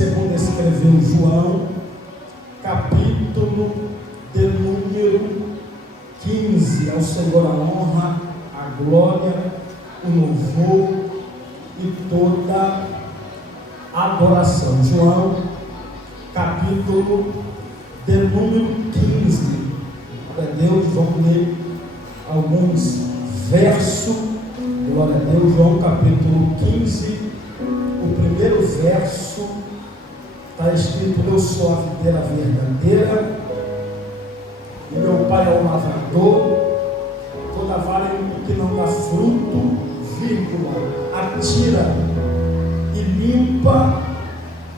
segundo escreveu João, capítulo de número 15. Ao Senhor a honra, a glória, o louvor e toda a adoração. João, capítulo de número 15. Glória a Deus, vamos ler alguns versos. Glória a Deus, João capítulo 15. O primeiro verso está escrito: eu sou a videira verdadeira e meu pai é o lavrador. Toda vara que não dá fruto, vírgula, atira e limpa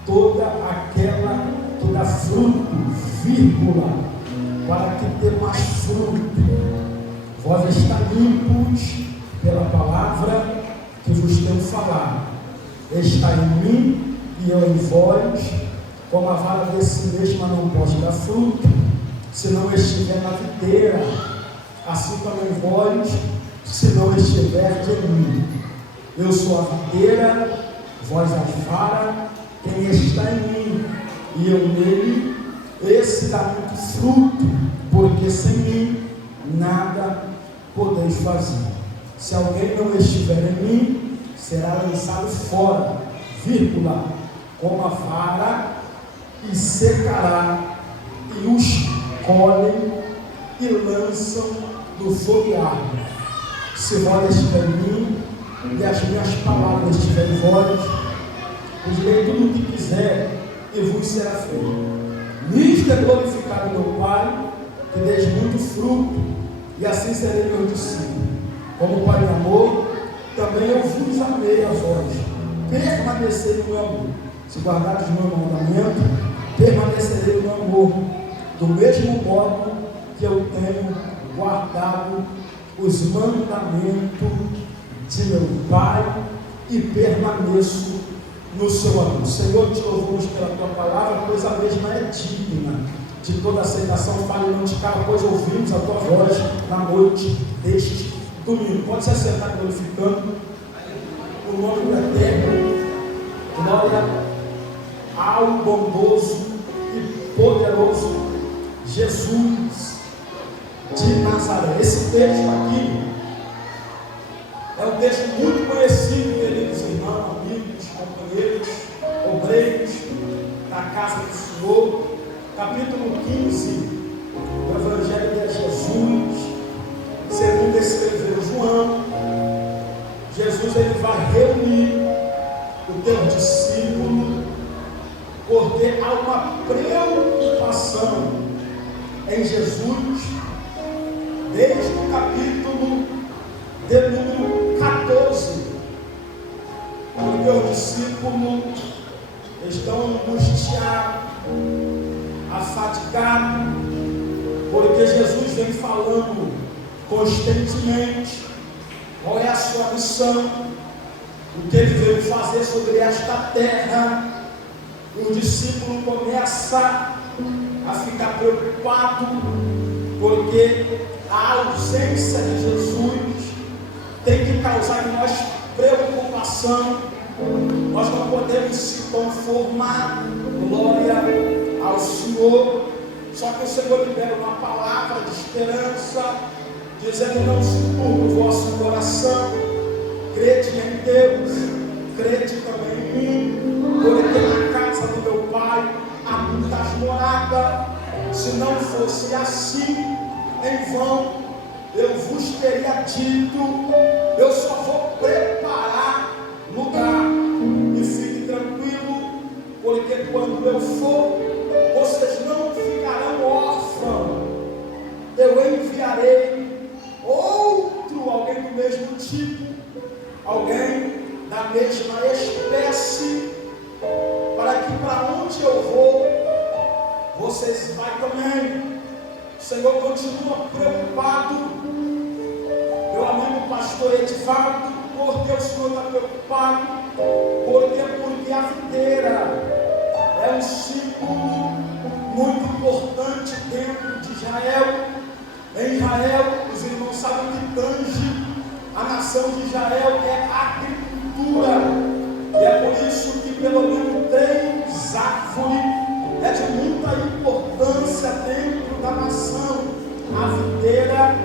toda aquela que dá fruto, vírgula, para que dê mais fruto. Vós está limpos pela palavra que vos tenho falado. Está em mim e eu em vós, como a vara de si mesma não pode dar fruto, se não estiver na videira, assim também vós, se não estiver em mim. Eu sou a videira, vós a vara. Quem está em mim e eu nele, esse dá muito fruto, porque sem mim nada podeis fazer. Se alguém não estiver em mim, será lançado fora, vírgula, como a vara, e secará, e os colhem e lançam no fogo e água. Se vós estiver em mim, e as minhas palavras estiverem em vós, pedirei tudo o que quiser, e vos será feito. Nisto é glorificado meu Pai, que deis muito fruto, e assim serei meu discípulo. Como o Pai me amou, também eu vos amei a vós. Permanecerei no meu amor. Se guardares o meu mandamento, permanecerei no meu amor. Do mesmo modo que eu tenho guardado os mandamentos de meu Pai e permaneço no seu amor. Senhor, te louvamos pela tua palavra, pois a mesma é digna de toda aceitação. Fale não de cara, pois ouvimos a tua voz na noite deste domingo. Pode se acertar glorificando o nome do Eterno. Glória ao bondoso e poderoso Jesus de Nazaré. Esse texto aqui é um texto muito conhecido, queridos irmãos, amigos, companheiros, obreiros da casa do Senhor. Capítulo 15 do Evangelho de Jesus, segundo escreveu João. Jesus ele vai reunir o teu discípulo, porque há uma preocupação em Jesus desde o capítulo de número 14. O teu discípulo estão angustiados, afatigados, porque Jesus vem falando constantemente qual é a sua missão, o que ele veio fazer sobre esta terra. O discípulo começa a ficar preocupado, porque a ausência de Jesus tem que causar em nós preocupação. Nós não podemos se conformar. Glória ao Senhor. Só que o Senhor libera uma palavra de esperança, dizendo: não se turbe o vosso coração, crede em Deus, crede também em mim, porque na casa do meu Pai há muitas moradas. Se não fosse assim, em vão eu vos teria dito. Eu só vou preparar lugar, e fique tranquilo, porque quando eu for, vocês não ficarão órfãos. Eu enviarei alguém do mesmo tipo, alguém da mesma espécie, para que para onde eu vou, vocês vão também. O Senhor continua preocupado. Meu amigo pastor Edivaldo, porque o Senhor está preocupado? Porque a videira é um símbolo muito importante dentro de Israel. Em Israel, os irmãos sabem que tange a nação de Israel é agricultura, e é por isso que pelo menos 3 árvores é de muita importância dentro da nação: a videira,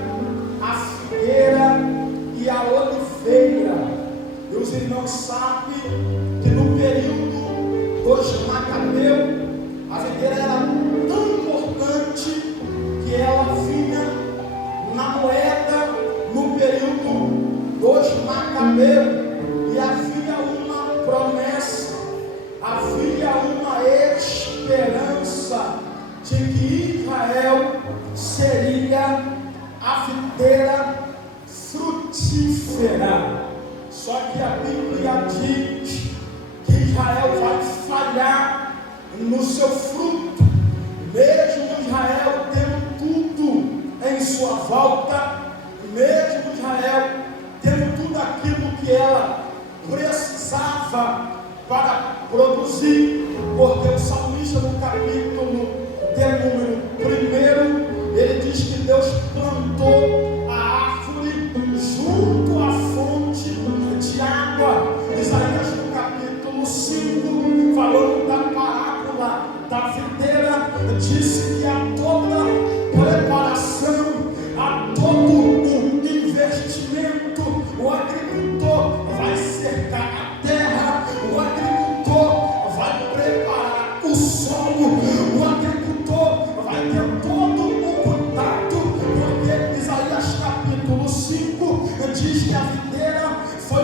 a figueira e a oliveira. E os irmãos sabem que no período dos Macabeus, a videira era tão importante que ela vinha na moeda no período dos Macabeus, e havia uma promessa, havia uma esperança de que Israel seria a videira frutífera. Só que a Bíblia diz que Israel vai falhar no seu fruto, mesmo Israel tendo tudo em sua volta, mesmo Israel tendo tudo aquilo que ela precisava para produzir, porque o salmista no capítulo de número 1, ele diz que Deus plantou a árvore junto à fonte de água. Isaías no capítulo 5, falando da parábola da videira, disse que a toda preparação, a todo o investimento, o agricultor vai cercar a terra, o agricultor vai preparar o solo, o agricultor vai ter todo o cuidado, porque Isaías capítulo 5 diz que a videira foi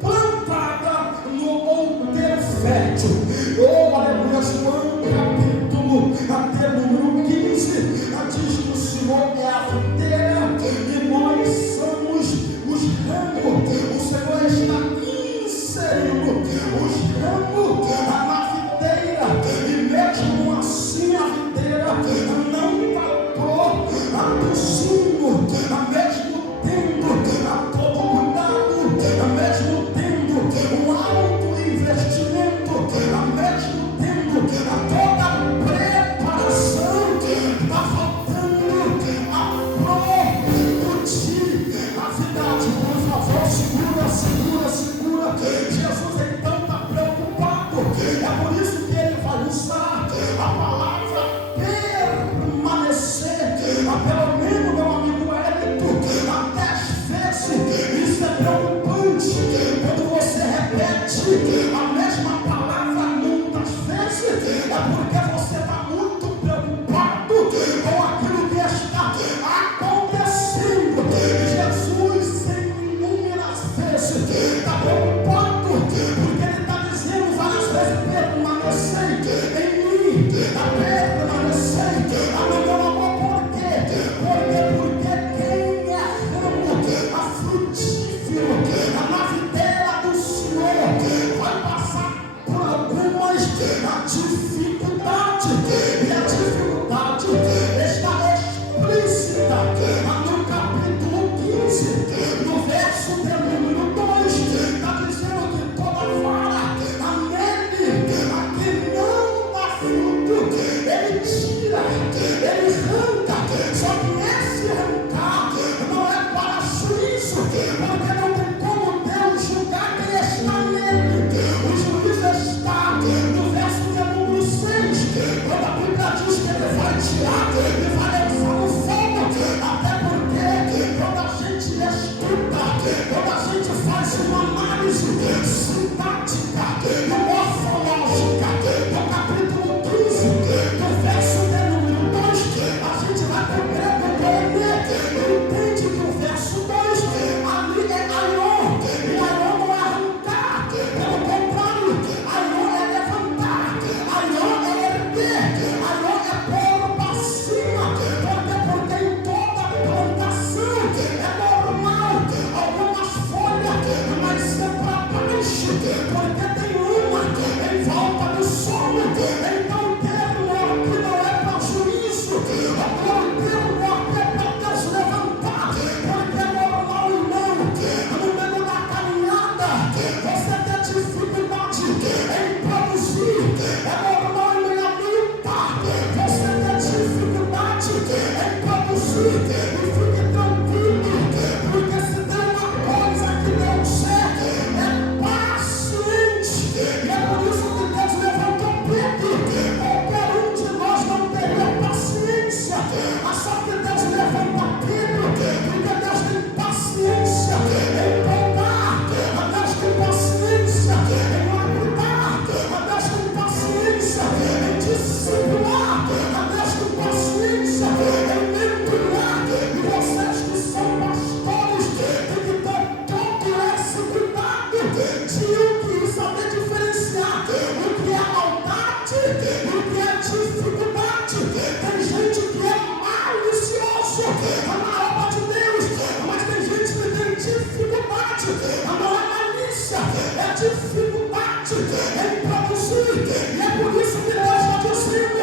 plantada no outeiro fértil. Oh, aleluia. João capítulo até número 15 diz que o Senhor é a videira e nós somos os ramos. O Senhor está inserindo os ramos na videira, e mesmo assim a videira não está produzindo, mesmo tendo todo cuidado, mesmo tendo um alto investimento, mesmo tendo toda a preparação, está faltando a produtividade. Por favor, segura. Jesus então está preocupado. É por isso que ele vai usar a palavra permanecer. Pelo menos, meu amigo Hélito, até 10 vezes. Isso é preocupante. Quando você repete a mesma palavra muitas vezes, é porque você está muito preocupado com aquilo que está acontecendo. Jesus, em inúmeras vezes, está preocupado, porque ele está dizendo várias vezes: permanecei em mim, permanecei. Meu amor, por quê? Porque quem é ramo frutífero na videira do Senhor vai passar por algumas dificuldades, e a dificuldade está explícita no capítulo 15, no verso de número 2, está dizendo que toda vara nele que não dá fruto, ele tira, ele arranca. Só que esse arrancar não é para juízo, porque não tem como Deus julgar quem está nele. O juiz está no verso de número 6, quando a Bíblia diz que ele vai tirar, ele vai lançar no fogo. Até porque quando a gente estuda, quando a gente faz uma análise sintática e morfológica do capítulo 15, do verso de número 2, a gente vai compreender, entende que o verso 2 ali é Aion, e Aion não é arrancar, pelo contrário, Aion é levantar, Aion é erguer, Aion é pôr para cima. sem produzir. E é por isso que Deus está dizendo: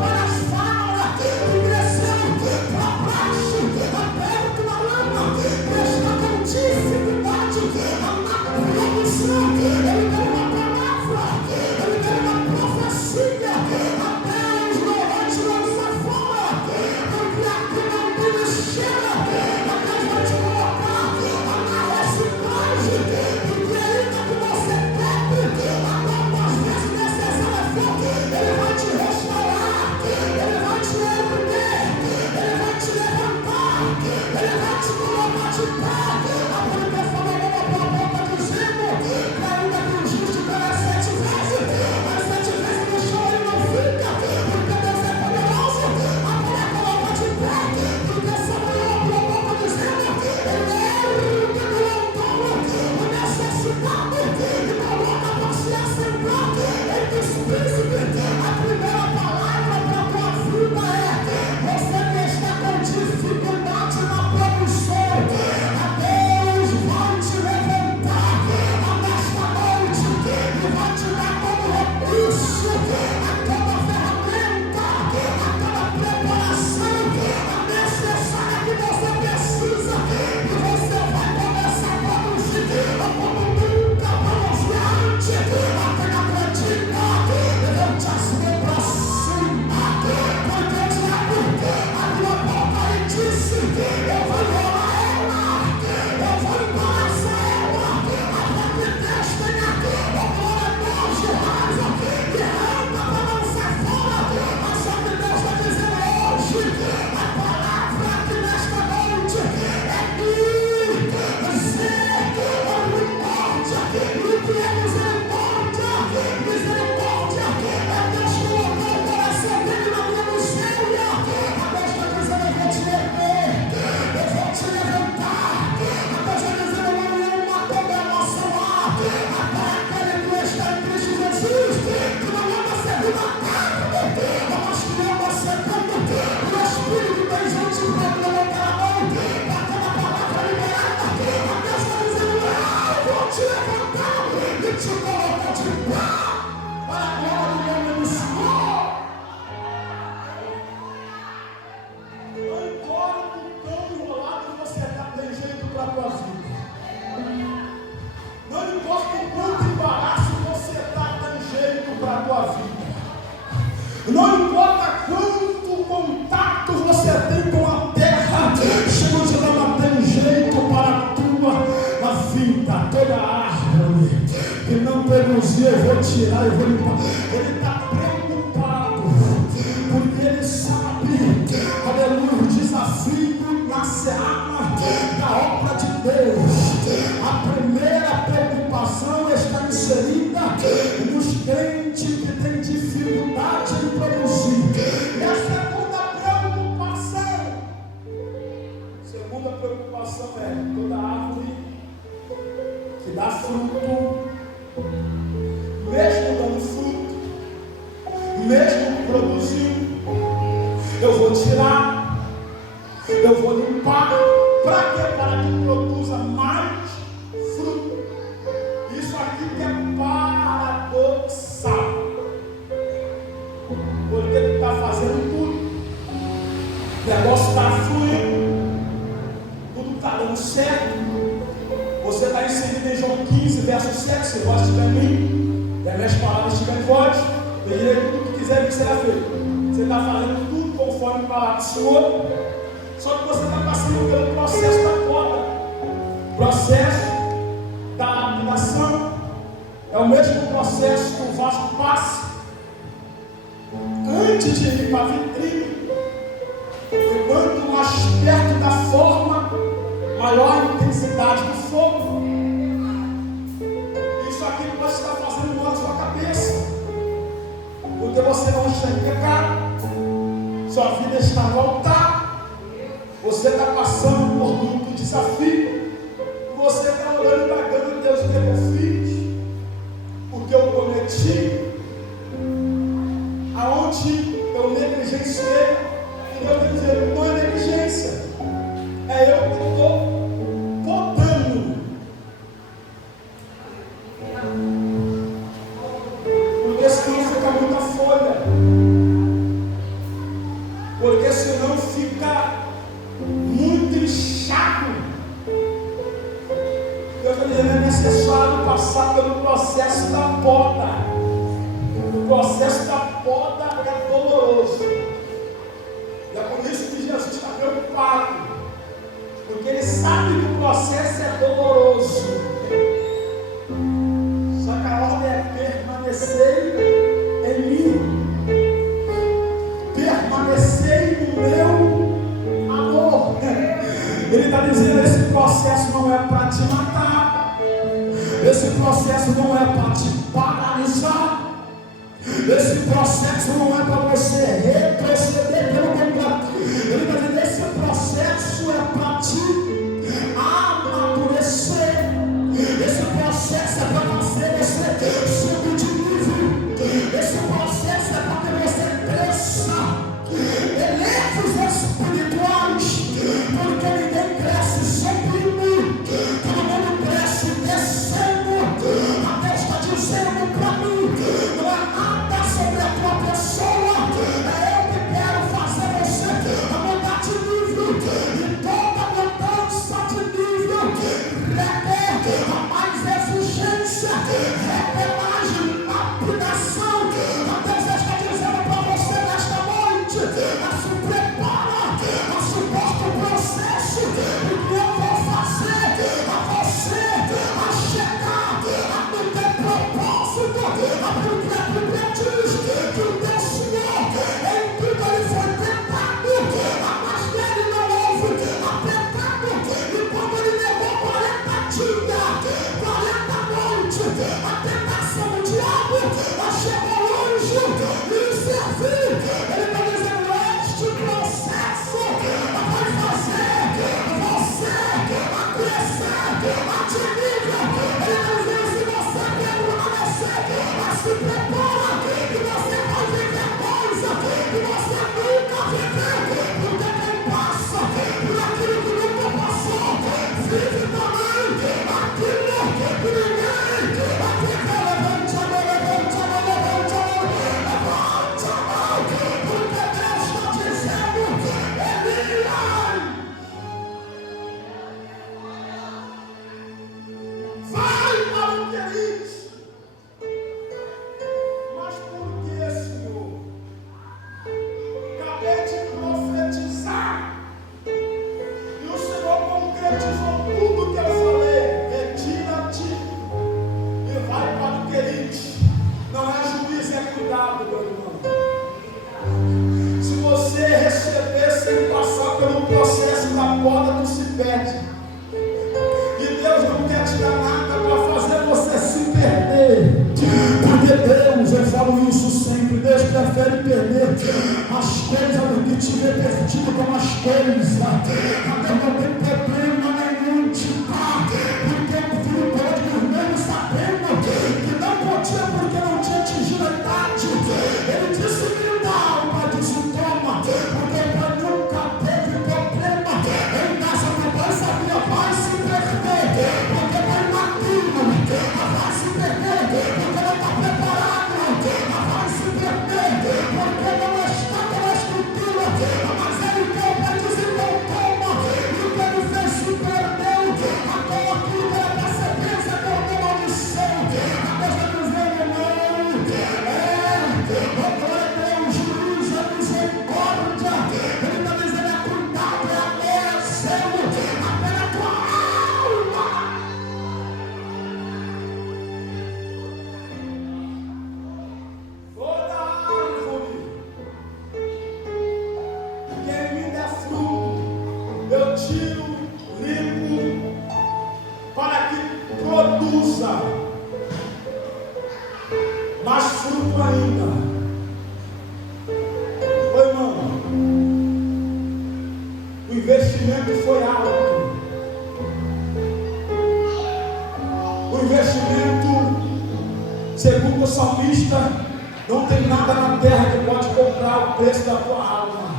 para as faunas que cresceram para baixo, aberto na lama, que está com dificuldade na produção. Ele deu uma palavra, ele deu uma profecia. Deus não vai te lançar fora, porque aqui não tem cheiro. Deus vai te colocar na reciclagem, porque ainda que você quebre, algumas vezes necessário for, ele vai te restaurar, ele vai te erguer, ele vai te levantar, ele vai te colocar de pé. A Bíblia fala uma boca dizendo que ainda que o justo caia 7 vezes, mas 7 vezes no chão ele não fica, porque Deus é poderoso para colocar de pé, porque Samuel abriu a boca dizendo: ele ergue do outono o necessitado e coloca para se assentar entre os príncipes. A primeira palavra para a tua vida é: você que está com dificuldade na produção, a Deus vai te levantar nesta noite e vai te dar todo recurso, a toda ferramenta, a toda preparação necessária que você precisa, e você vai começar a produzir como nunca produziu antes. Quem acredita, levante as mãos para cima, porque o diabo abriu a boca e disse: eu vou enrolar ela, eu vou embaraçar ela, até que Deus tenha o glorioso raiva e anda para lançar fora. Mas só que Deus está dizendo hoje, a palavra aqui nesta noite é misericórdia. E o que é misericórdia? Misericórdia é Deus colocar o coração dele na minha miséria. A Deus está dizendo: eu vou te erguer, eu vou te levantar. A Deus está dizendo: nenhuma condenação há para aquele que está em Cristo Jesus, que não anda segundo a carne, mas que anda segundo o Espírito. Tem gente para levantar a mão para aquela palavra liberada. A Deus está dizendo: eu vou te levantar e te colocar de pé para a glória do nome do Senhor. Não importa o quão enrolado você está, tem jeito para a tua vida. Não importa o quanto embaraço você está, tem jeito para a tua vida. Não importa quanto contato você tem com a terra, chegou de lá, tem jeito para a tua vida. Toda árvore que não produzir, eu vou tirar, eu vou limpar. Ele está preocupado, porque ele sabe, aleluia, o desafio na seara da obra de Deus. A primeira preocupação está inserida nos crentes que têm dificuldade em produzir. E a segunda preocupação é: toda árvore que dá fruto, mesmo dando fruto, mesmo produzindo, eu vou tirar, eu vou limpar. Para quê? Para que produza mais fruto. Isso aqui que é paradoxal, porque ele está fazendo tudo, o negócio está fluindo, tudo está dando certo. Você está inserido em João 15, verso 7. Se vós estiver em mim, e as minhas palavras estiverem em vós, pedirei tudo que quiser que será feito. Você está fazendo tudo conforme a palavra do Senhor, só que você está passando pelo processo da poda, processo da lapidação. É o mesmo processo que o vaso passa antes de ir para a vitrine. E quanto mais perto da forma, maior a intensidade do fogo. Isso aqui que você está fazendo na sua cabeça, porque você não está em pecado, sua vida está no altar, você está passando por muito desafio, você está orando e pagando a Deus o que eu fiz, o que eu cometi, aonde eu negligenciei. E eu tenho que dizer, não é negligência, é eu que estou podando. porque senão fica muita folha, porque senão fica muito inchado. Eu estou dizendo, é necessário passar pelo processo da poda. O processo da poda é doloroso. E é por isso que Jesus está preocupado, porque ele sabe que o processo é doloroso. Só que a ordem é permanecer em mim, permanecer no meu amor. Ele está dizendo, esse processo não é para te matar, esse processo não é para te paralisar, esse processo não é para você retroceder, pelo contrário. Ele está dizendo, esse processo é para te amadurecer, esse processo é para fazer você subir de nível, esse processo é para que você cresça, eleve os espirituais, porque ninguém cresce subindo, todo mundo cresce descendo. A Deus está dizendo para mim, não é nada sobre a tua pessoa, é eu que quero fazer você mudar de nível, e toda mudança de nível requer mais exigência, requer mais lapidação. A Deus está dizendo para você nesta noite, se prepara, suporta o processo, porque eu vou fazer a você a chegar no teu propósito, porque a Bíblia diz que o teu Senhor, em tudo ele foi tentado, mas nele não houve pecado. E quando ele levou 40 dias, 40 noites, a tentação do diabo chegou longe e serviu. Ele está dizendo, este processo vai fazer você a crescer a de nível. Ele está dizendo, se você quer permanecer, se prepara, que você vai viver coisa que você nunca viveu, porque quem passa por aquilo que nunca passou, vive também aquilo que ninguém viveu. Levante a mão, levante a mão, levante a mão, levante a mão, porque Deus está dizendo, Elias, vai para o Querite. Mas por que, Senhor? Acabei de profetizar, e o Senhor concretizou tudo que eu falei. Retira-te e vai para o Querite. Não é juízo, é cuidado, meu irmão. Se você receber sem passar pelo processo da poda, tu se perde. E Deus não quer te dar nada para fazer você se perder. Porque Deus, eu falo isso sempre, Deus prefere perder as coisas do que te ver perdido com as coisas. Até não tem problema nenhum de dar, porque o filho pródigo, mesmo sabendo que não podia porque não tinha atingido a idade, ele disse, me dá. O pai disse, toma, porque o pai nunca teve problema em casa. Meu pai sabia, vai se perder, porque vai imaturo, vai se perder, porque não está preparado, vai se perder, porque não está pela escritura, mas ele quer, o pai disse, então toma, e o que ele fez se perdeu, até aquilo que era para ser pensa, que eu tenho maldição. A Deus está dizendo, não, glória a Deus, juízo, é misericórdia. Ele está dizendo, é cuidado, é amor, é zelo, apenas a tua alma. Toda árvore que em mim der fruto, eu tiro, limpo, para que produza mais fruto ainda. Oi, irmão, o investimento foi alto. O investimento, segundo o salmista, não tem nada na terra que pode comprar o preço da tua alma.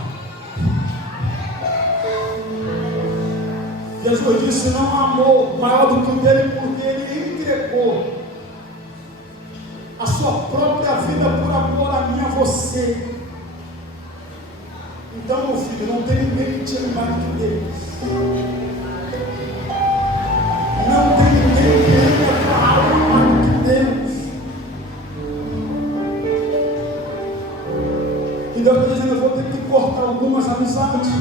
Jesus disse, não há amor maior do que o dele, porque ele entregou a sua própria vida você. Então, meu filho, não tem ninguém que te ame mais do que Deus. Não tem ninguém que ame a tua alma mais do que Deus. E Deus está dizendo, eu vou ter que cortar algumas amizades.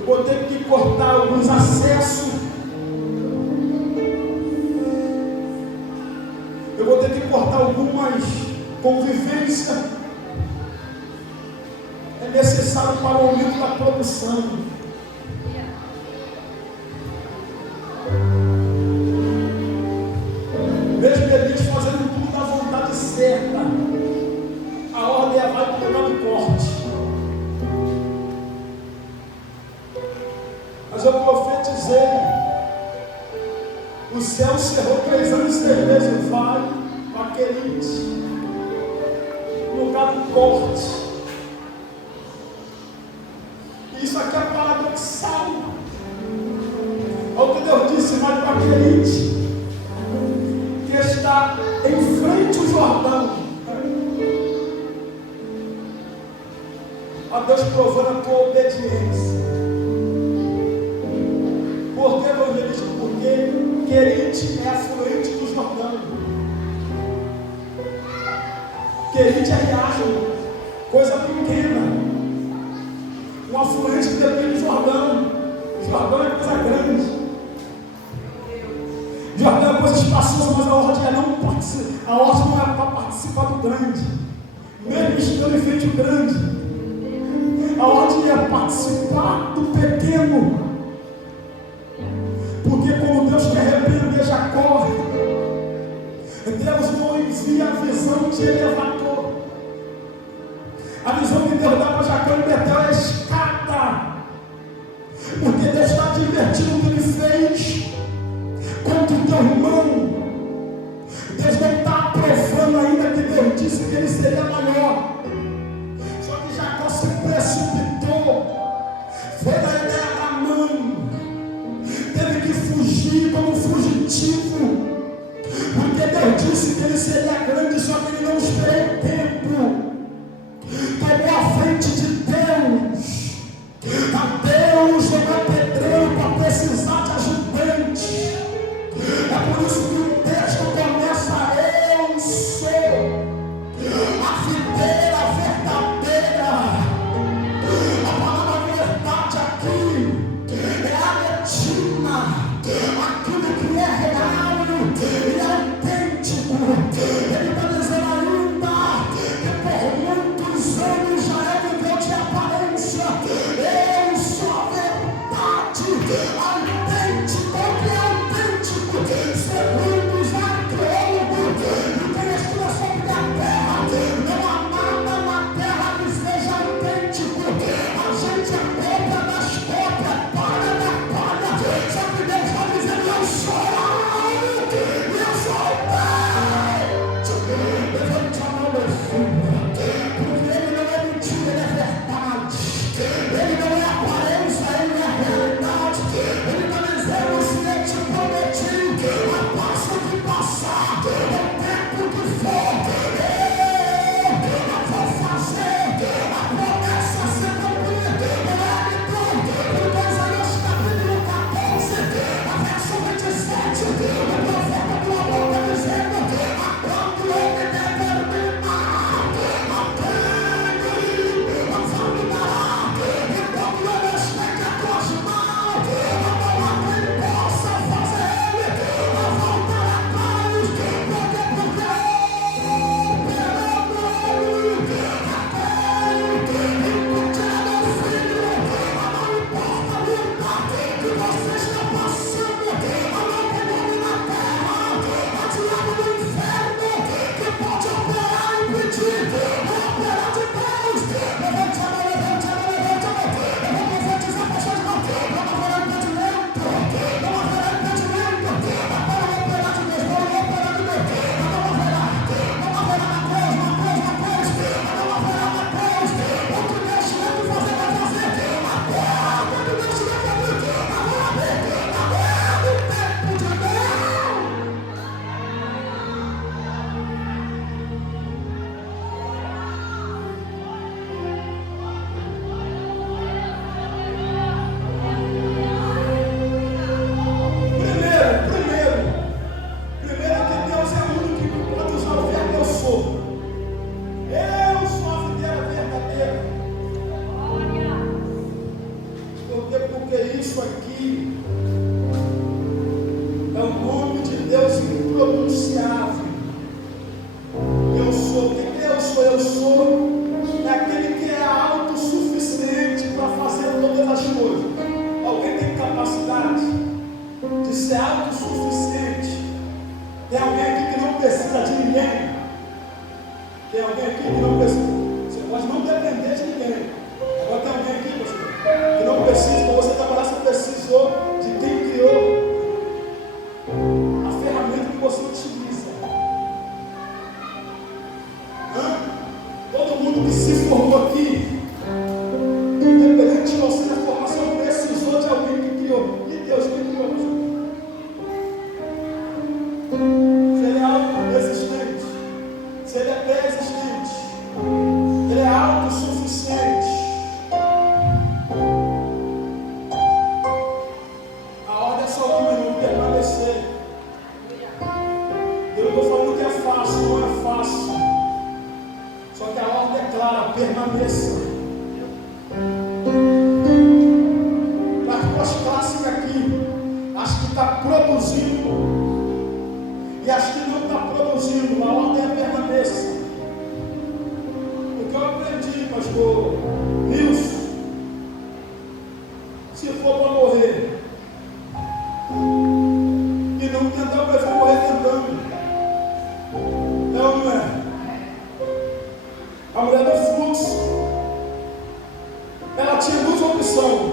Eu vou ter que cortar alguns acessos. Eu vou ter que cortar algumas convivências. É necessário para o aumento da produção. Mesmo Elias fazendo tudo da vontade certa, a ordem vai para o lugar do corte. Mas eu profetizei, o céu cerrou 3 anos e 6 meses, vai para Querite, no lugar do corte. Isso aqui é paradoxal. Olha o que Deus disse, vai para Querite, que está em frente ao Jordão. A Deus provando a tua obediência. Por que, evangelista? Porque Querite é afluente do Jordão. Querite é riacho, coisa pequena. Um afluente que depende do Jordão. Jordão é coisa grande. Jordão é coisa espaciosa, mas a ordem não é para participar do grande. Mesmo estando em frente ao grande, a ordem é participar do pequeno. Porque quando Deus quer repreender Jacó, Deus não envia a visão de elevador. A visão que Deus dá para Jacó e Betel é a escada. Porque Deus está advertindo o que ele fez contra o teu irmão. Deus não está aprovando ainda que Deus disse que ele seria maior. Só que Jacó se precipitou. Foi na ideia da mãe. Teve que fugir como fugitivo. Porque Deus disse que ele seria grande, só que ele não esperou o tempo. Tomou a frente de Deus. A Deus não é pedreiro para precisar de ajudante. É por isso que o texto começa: eu sou a videira verdadeira. A palavra verdade aqui é a retina. Aquilo que é real e é autêntico. Ele está dizendo ainda que por muitos anos Israel viveu de aparência. Eu sou a verdade, autêntico, que é autêntico, segundo os arqueólogos. E tem escrito sobre a terra: não há nada na terra que seja autêntico. A gente é cópia das cópias, palha da palha. Só que Deus está dizendo: eu sou Deus impronunciável. Eu sou. Quem eu sou? Eu sou é aquele que é autossuficiente para fazer todas as coisas. Alguém tem capacidade de ser autossuficiente? Tem alguém aqui que não precisa de ninguém? Tem alguém aqui que não precisa? Você pode não depender de ninguém. Agora tem alguém aqui, pastor, que não precisa, para você trabalhar, você precisou de quem criou a ferramenta que você utiliza. Todo mundo que se formou aqui, independente de você na formação, precisou de alguém que criou. E Deus que criou, pastor. Se ele é autoexistente, se ele é pré-existente, ele é autossuficiente. A ordem é só uma, não permanecer. Eu não estou falando que é fácil, não é fácil. Só que a ordem é clara, permaneça. As duas classes aqui, as que está produzindo e as que não está produzindo, a ordem é permaneça. O que eu aprendi, pastor Nilson, se for para morrer e não tentar, eu vou morrer tentando. É ou não é? A mulher do fluxo, ela tinha duas opções: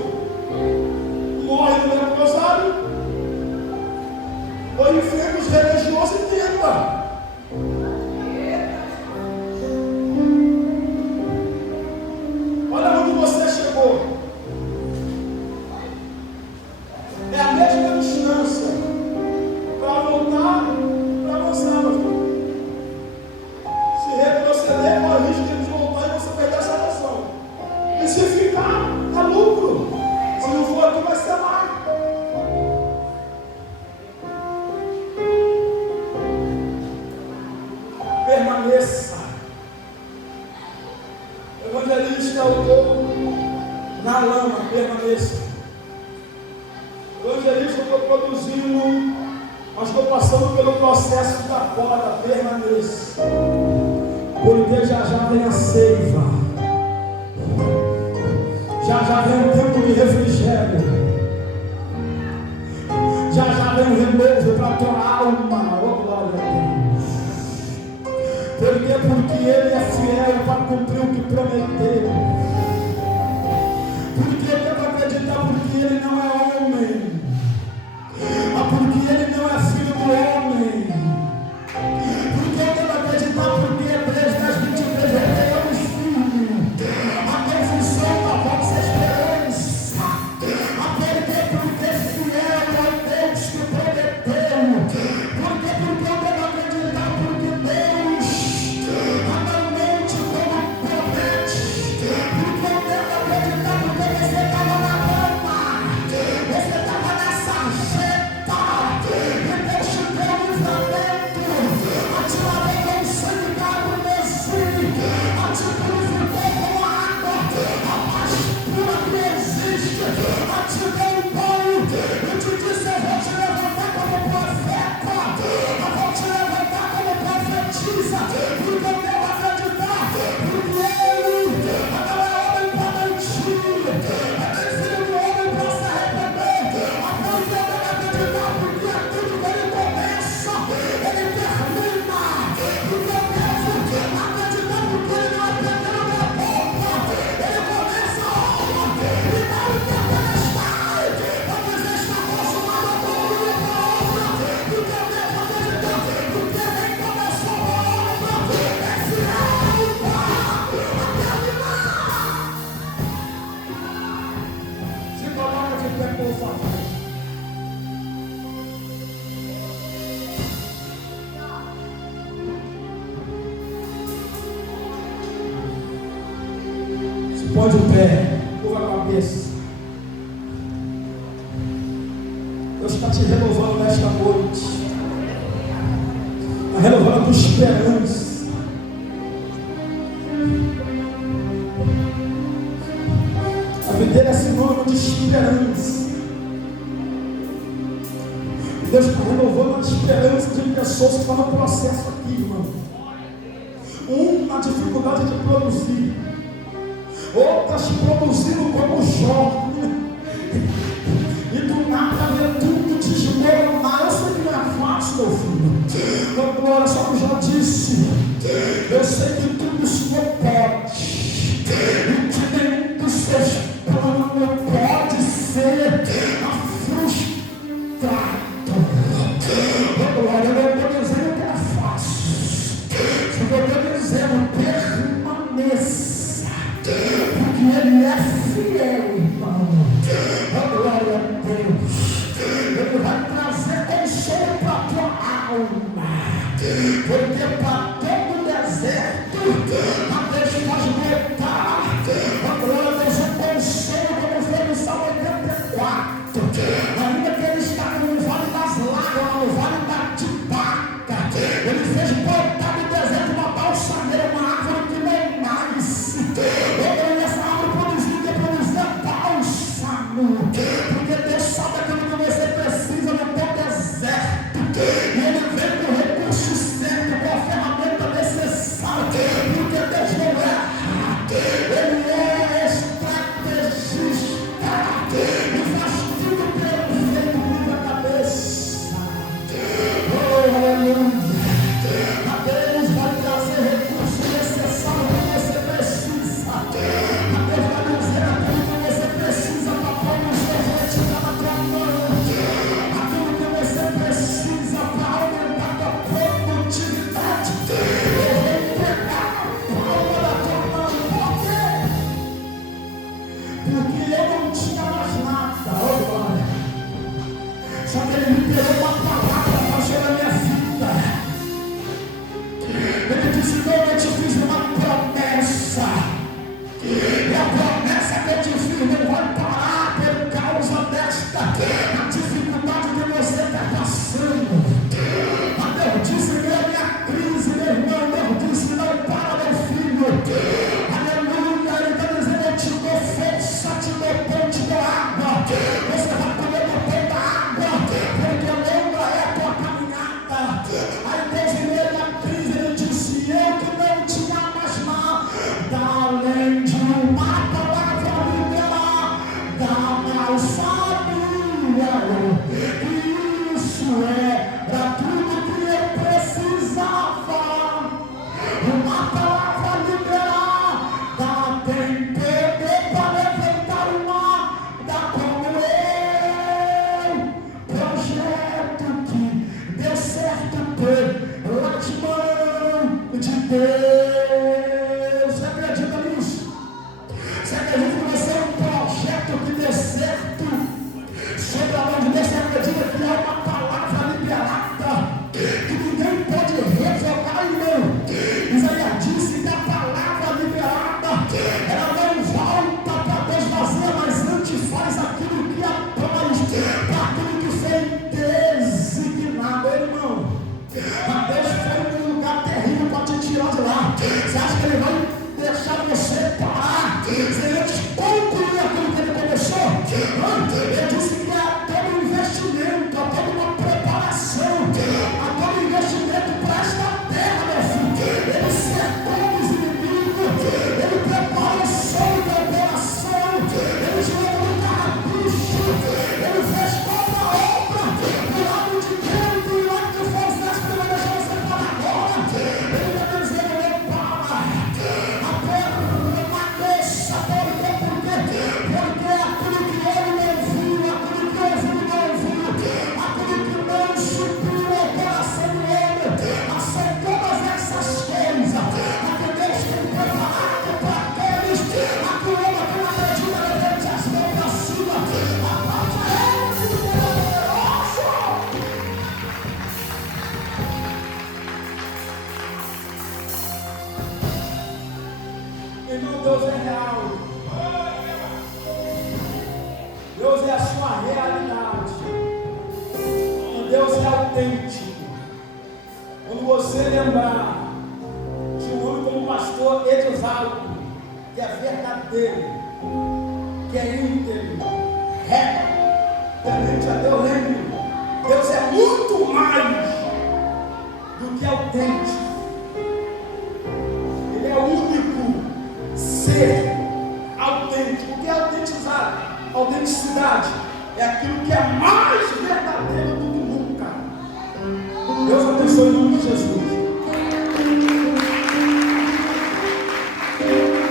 morre no leprosário ou enfrenta os religiosos e tenta. Olha onde você chegou. É a mesma distância para voltar, para avançar. Se retroceder, corre risco de voltar e você perder essa noção. E se ficar, é lucro. Se não for aqui, vai ser lá. Permaneça. Evangelista, eu estou na lama, permaneça. Evangelista, eu estou produzindo, mas estou passando pelo processo da poda, permaneça. Porque já vem a seiva, já vem o tempo de refrigério, já vem o renovo para a tua alma, oh glória a Deus. Porque Ele é fiel para cumprir o que prometeu. Porque eu devo acreditar, porque Ele não é homem, porque Ele não é filho do homem. Porque eu devo acreditar, porque Hebreus 10:23 é os filhos. A confusão da vossa esperança. Porque fiel é Deus que prometeu. Porque eu devo acreditar, porque Deus realmente como promete. Porque eu devo acreditar, porque você estava na lama, você estava na sarjeta, e Deus te deu o livramento, a te lavou com sangue carmesim, a te purificou com água, a mais pura que existe, a te deu um banho, e te disse: eu vou te levantar como profeta, eu vou te levantar como profetisa, porque eu devo acreditar, porque Ele não é homem para mentir, é filho do homem para se arrepender. Agora eu devo acreditar, porque é tudo que Ele começa, Ele termina. Porque eu devo acreditar, porque Ele não é pequeno na boca, Ele começa a obra e dá o tempestade para dizer: está consumado, concluído a obra. Porque eu devo acreditar, porque Ele começou a obra, é fiel para terminar. Se coloca de pé, por favor. Se pode o pé, curva a cabeça. Deus está te renovando nesta noite. Está renovando a tua esperança. A videira é sinônimo de esperança. Deus está renovando a esperança de pessoas que estão no processo aqui, irmão. Na dificuldade de produzir, outras produzindo como Jó, e do nada vê tudo desmoronar. Eu sei que não é fácil, meu filho. Meu glória, só que eu já disse, eu sei que tudo o Senhor pode, e que nenhum dos seus planos pode ser frustrado. Meu glória, eu estou dizendo que é fácil, eu estou dizendo permaneça, porque Ele é fiel, irmão. Glória a Deus. Ele vai trazer consolo para a tua alma, porque para todo deserto a Deus faz voltar. Glória a Deus, é consolo, como foi no Salmo 84. Ainda que ele estava no vale das lágrimas, no vale da Tibaca, ele fez brotar no deserto uma balsameira, uma árvore que nem mais. Ele essa árvore produziu, que produzia bálsamo, porque Deus sabe aquilo que você precisa no teu deserto, e Ele vem com o recurso certo, com a ferramenta necessária, porque Deus não erra, Ele é estrategista, e faz tudo perfeito na cabeça. Oh, aleluia. A Deus vai trazer recurso necessário que você precisa. A Deus vai dizer aquilo que você precisa para pôr no seu rosto na tua mão. Aquilo que você precisa para aumentar a tua produtividade. Eu vou entregar a palma da tua mão. Por quê? Porque eu não tinha mais nada. Oh, glória. Só que Ele me deu uma palavra para gerar minha vida. Ele disse: não, eu te fiz uma promessa, e a promessa que eu te fiz não vai parar por causa desta dificuldade que você está passando. A Deus disse: não é minha crise, meu irmão. Deus disse: não para, meu filho. Aleluia. Ele está dizendo: eu te dou força, te dou pão, te dou água. Você vai comer do pão da água, porque longa é a tua caminhada. Aí Deus, em meio à crise, Ele disse: eu que não tinha mais nada, além de uma palavra liberar, da mal sabia que isso era tudo que eu precisava. Uma palavra liberar, tem poder para levantar uma, dá como eu. Projeto que deu certo pelas mãos de Deus. Você acredita nisso? Você acredita que você é um projeto que deu certo sobre a mão de Deus? Você acredita que é uma palavra liberada que ninguém pode revogar, irmão? Isaías disse que a palavra liberada, ela não volta para Deus vazia, mas antes faz aquilo que apraz, para aquilo que foi designado, irmão. Mas Deus foi num lugar terrível para te tirar de lá. Você acha que Ele vai deixar você parar sem antes concluir aquilo que Ele começou? Ele disse que há todo um investimento, há toda uma preparação, há todo um investimento para esta terra, meu filho. Ele cercou os inimigos, Ele preparou o som da operação, Ele tirou do carrapicho, Ele fez toda a obra do lado de dentro, e lá que for os dez primeiros dias você para agora. Ele está dizendo: não para, a permaneça, porque aquilo que ele não viu, aquilo que ele não viu, aquilo que não subiu ao coração do homem, são todas essas coisas a que Deus tem preparado para aqueles a que o homem que não acredita levante as mãos para cima. A parte é esse que é poderoso. Irmão, Deus é real. Deus é a sua realidade. E Deus é autêntico. Quando você lembrar de um homem como o pastor Edivaldo, que é verdadeiro, que é íntegro, reto, temente a Deus, lembre, Deus é muito que é autêntico. Ele é o único ser autêntico. O que é autenticidade? Autenticidade é aquilo que é mais